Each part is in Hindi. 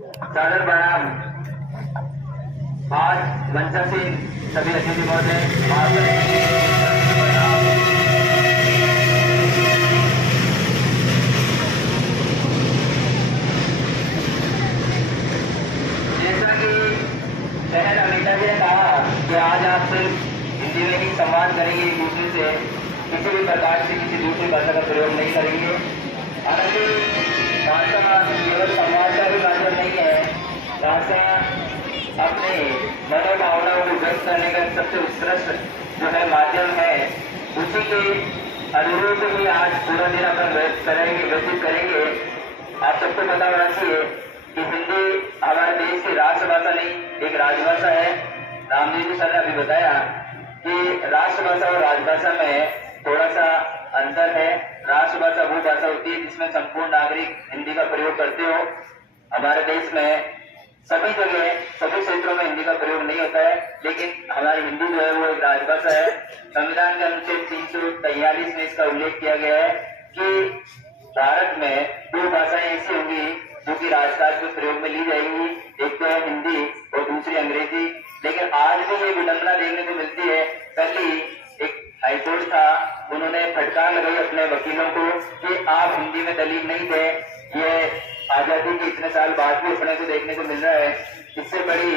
सादर प्रणाम। आज मंचा से सभी अतिथि महोदय जैसा कि शहर अमेरिका जी ने कहा कि आज आप सिर्फ हिंदी में ही संवाद करेंगे एक दूसरे से, किसी भी प्रकार से किसी दूसरी भाषा का प्रयोग नहीं करेंगे। हालांकि भाषा केवल संवाद का भी माध्यम नहीं है, भाषा अपने मनोभावनाओं को व्यक्त करने का सबसे उत्कृष्ट जो है माध्यम है। उसी के अनुरूप ही आज पूरा दिन अपन व्यतीत करेंगे। आप सबको पता होना चाहिए कि हिंदी हमारे देश की राष्ट्रभाषा नहीं, एक राजभाषा है। रामदेव जी सर ने अभी बताया कि राष्ट्रभाषा और राजभाषा में थोड़ा सा अंतर है। राष्ट्रभाषा वो भाषा होती है जिसमें संपूर्ण नागरिक हिंदी का प्रयोग करते हो। हमारे देश में सभी जगह सभी क्षेत्रों में हिंदी का प्रयोग नहीं होता है, लेकिन हमारी हिंदी जो है वो एक राजभाषा है। संविधान के अनुच्छेद 343 में इसका उल्लेख किया गया है कि भारत में दो भाषाएं ऐसी होंगी जो कि राजकाज में प्रयोग में ली जाएगी, एक तो है हिंदी और दूसरी अंग्रेजी। लेकिन आज भी ये विडंबना देखने को मिलती है। कल ही एक हाईकोर्ट था, उन्होंने फटकार लगाई अपने वकीलों को कि आप हिंदी में दलील नहीं थे। ये आजादी के इतने साल बाद भी अपने को देखने को मिल रहा है। इससे बड़ी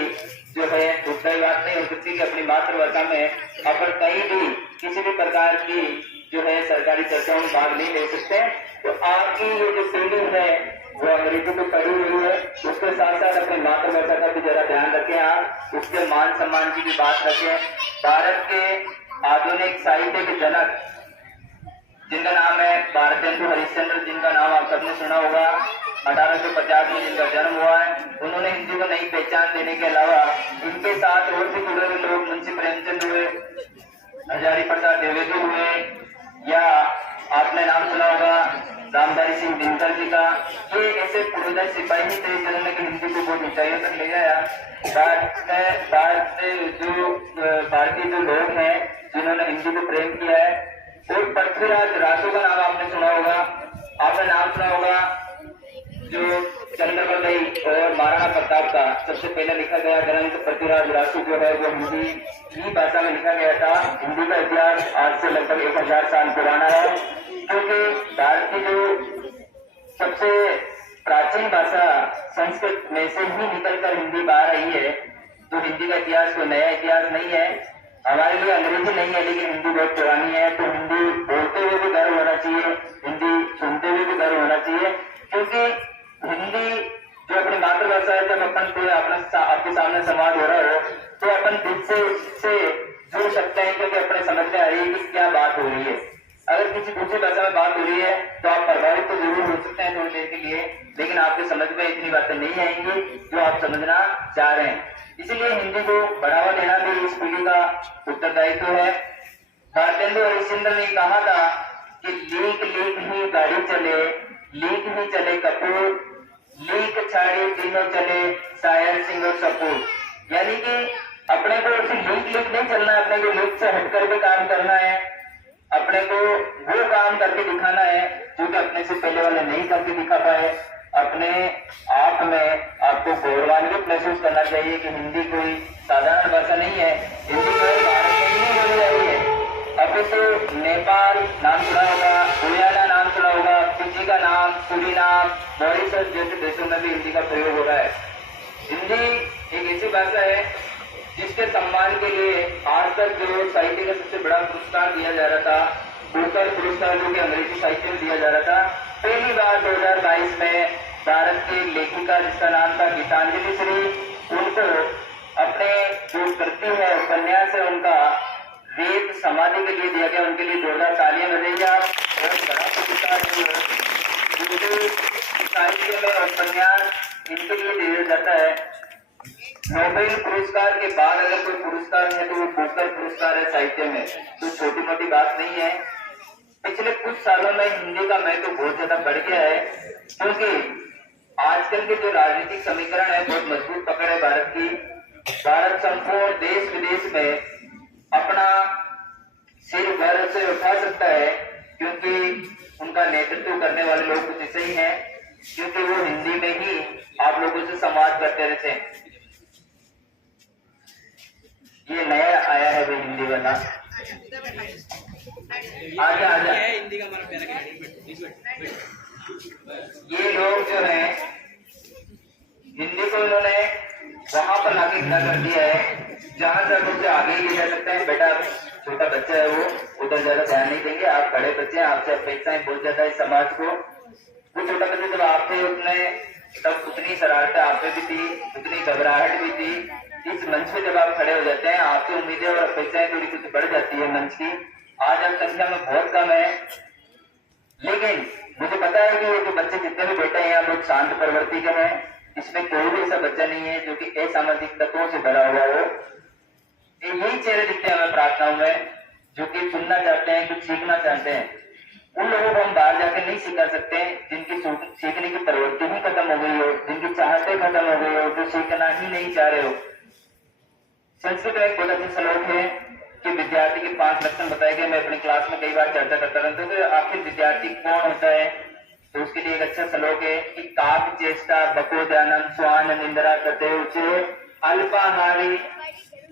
जो है दुखदायी बात नहीं हो सकती कि अपनी मातृभाषा में अपन कहीं भी किसी भी प्रकार की जो है सरकारी चर्चाओं में भाग नहीं ले सकते। तो आपकी ये जो पीढ़ी है वो अंग्रेजी को पढ़ी हुई है, उसके साथ साथ अपनी मातृभाषा का भी जरा ध्यान रखें। आप उसके मान सम्मान की भी बात रखें। भारत के आधुनिक साहित्य के जनक जिनका नाम है भारतेंदु हरिश्चंद्र, जिनका नाम आप सबने सुना होगा, 1850 में जिनका जन्म हुआ है, उन्होंने हिंदी को नई पहचान देने के अलावा इनके साथ और भी जुड़े हुए लोग मुंशी प्रेमचंद हुए, हजारी प्रसाद द्विवेदी हुए, या आपने नाम सुना होगा रामधारी सिंह दिनकर जी का। ये ऐसे पूर्वज सिपाही थे जिन्होंने हिंदी को बहुत ऊंचाइयों तक ले गया। भारतीय जो लोग हैं जिन्होंने हिंदी को प्रेम किया है, और पृथ्वीराज रासो का नाम आपने सुना होगा। आपने नाम सुना होगा जो चंद्रवल्लई और महाराणा प्रताप का सबसे पहले लिखा गया ग्रंथ पृथ्वीराज रासो जो है वो हिंदी ही भाषा में लिखा गया था। हिंदी का इतिहास आज से लगभग 1000 साल पुराना है, क्योंकि भारत की जो सबसे प्राचीन भाषा संस्कृत में से ही निकलकर हिंदी बाहर आई है। तो हिंदी का इतिहास कोई नया इतिहास नहीं है। हमारे लिए अंग्रेजी नहीं है, लेकिन हिंदी बहुत पुरानी है। तो हिंदी बोलते हुए भी गर्व होना चाहिए, हिंदी सुनते हुए भी गर्व होना चाहिए, क्योंकि हिंदी जो अपनी मातृभाषा है, जब अपन कोई आपके सामने संवाद हो रहा हो तो अपन दिल से उससे जुड़ सकते हैं, क्योंकि अपने समझ में आ रही है कि क्या बात हो रही है। अगर किसी दूसरी भाषा में बात हो रही है तो आप प्रभावित तो जरूर हो सकते हैं थोड़ी देर के लिए, लेकिन आपके समझ में इतनी बातें नहीं आएंगी जो आप समझना चाह रहे हैं। इसीलिए हिंदी को बढ़ावा देना भी इस पीढ़ी का उत्तरदायित्व है। भारतेंदु हरिश्चंद्र ने कहा था कि लीक लीक ही गाड़ी चले, लीक ही चले कपूर, लीक छाड़े तीनों चले सायर सिंह और सपूर। यानी कि अपने को सिर्फ लीक नहीं चलना है, अपने को लीक से हटकर भी काम करना है। अपने को वो काम करके दिखाना है जो कि अपने से पहले वाले नहीं करके दिखा पाए। अपने आप में आपको गौरवान्वित महसूस करना चाहिए कि हिंदी कोई साधारण भाषा नहीं है। हिंदी केवल भारत में ही नहीं बोली जा रही है, अभी तो नेपाल नाम सुना होगा, गुयाना नाम सुना होगा, फिजी का नाम, सूरीनाम, मॉरिशस जैसे देशों में भी हिंदी का प्रयोग हो रहा है। हिंदी एक ऐसी भाषा है जिसके सम्मान के लिए आज तक जो साहित्य का सबसे बड़ा पुरस्कार दिया जा रहा था, बुकर पुरस्कार जो कि अंग्रेजी साहित्य में दिया जा रहा था, पहली बार 2022 में भारत की लेखिका जिसका नाम था गीतांजलि श्री, उनको अपने जो कृति है उपन्यास है उनका वेद समाधि के लिए दिया गया। उनके लिए जोरदार तालियां बजाइए आप। बहुत बड़ा पुरस्कार साहित्य में उपन्यास इनके लिए दिया जाता है। नोबेल पुरस्कार के बाद अगर कोई पुरस्कार है तो वो बुकर पुरस्कार है साहित्य में, तो छोटी मोटी बात नहीं है। पिछले कुछ सालों में हिंदी का महत्व बहुत ज्यादा बढ़ गया है, क्योंकि आजकल के जो राजनीतिक समीकरण है बहुत मजबूत पकड़ है भारत की। भारत संपूर्ण देश विदेश में अपना सिर गर्व से उठा सकता है, क्योंकि उनका नेतृत्व करने वाले लोग कुछ ऐसे ही हैं, क्योंकि वो हिंदी में ही आप लोगों से संवाद करते रहते हैं। ये नया आया है भाई हिंदी वाला, आजा आजा। ये लोग जो है हिंदी को इन्होंने वहां पर लाके क्या कर दिया है जहां तक उसे आगे ले जा सकते हैं। बेटा छोटा बच्चा है वो उधर ज्यादा ध्यान नहीं देंगे, आप बड़े बच्चे हैं, आपसे अपेक्षाएं बहुत ज्यादा है समाज को। वो छोटा बच्चा जब आप थे उसने तब उतनी शरारतें आप पे भी थी, उतनी घबराहट भी थी। इस मंच पे जब आप खड़े हो जाते हैं आपकी उम्मीदें और अपेक्षाएं थोड़ी कुछ बढ़ जाती है मंच की। आज आप संख्या में बहुत कम है, लेकिन मुझे पता है कि ये जो बच्चे जितने भी बैठे हैं यहाँ लोग शांत प्रवृत्ति के हैं। इसमें कोई भी ऐसा बच्चा नहीं है जो कि असामाजिक तत्वों से भरा हुआ हो। यही चेहरे दिखते हैं हमें प्रार्थनाओं में, जो कि सुनना चाहते हैं, कुछ सीखना चाहते हैं। उन लोगों को हम बाहर जाकर नहीं सिखा सकते जिनकी सीखने की प्रवृत्ति ही खत्म हो गई हो, जिनकी चाहते खत्म हो गई हो, जो सीखना ही नहीं चाह रहे हो। संस्कृत में एक बहुत अच्छा श्लोक है कि विद्यार्थी के 5 लक्षण बताए गए। मैं अपनी क्लास में कई बार चर्चा करता रहता हूँ कि आखिर विद्यार्थी कौन होता है। तो उसके लिए एक अच्छा श्लोक है कि काक चेष्टा बकोद्यानम स्वान निंद्रा कते उचे अल्पाहारी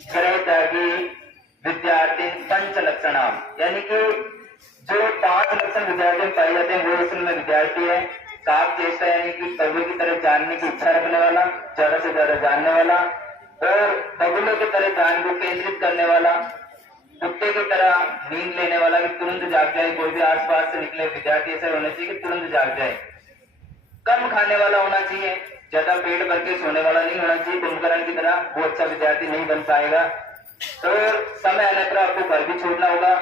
ग्रह त्यागी विद्यार्थी पंच लक्षणाम। यानी कि जो 5 लक्षण विद्यार्थी में पाए जाते हैं वो असल में विद्यार्थी है। काक चेष्टा यानी कि कौवे की तरह जानने की इच्छा रखने वाला, ज्यादा से ज्यादा जानने वाला, और बगुलों की तरह ध्यान को केंद्रित करने वाला, कुत्ते की तरह नींद लेने वाला कि तुरंत जाग जाए। कोई भी आसपास से निकले विद्यार्थी ऐसा होना चाहिए कि तुरंत जाग जाए। कम खाने वाला होना चाहिए, ज्यादा पेट भर के सोने वाला नहीं होना चाहिए। कुंभकर्ण की तरह वो अच्छा विद्यार्थी नहीं बन पाएगा। तो समय आने पर आपको घर भी छोड़ना होगा।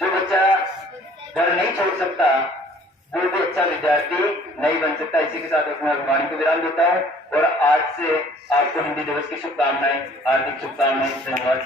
जो बच्चा घर नहीं छोड़ सकता वो भी अच्छा विद्यार्थी नहीं बन सकता। इसी के साथ अपना वाणी को विराम देता हूँ और आज से आपको हिंदी दिवस की शुभकामनाएं, हार्दिक शुभकामनाएं, धन्यवाद।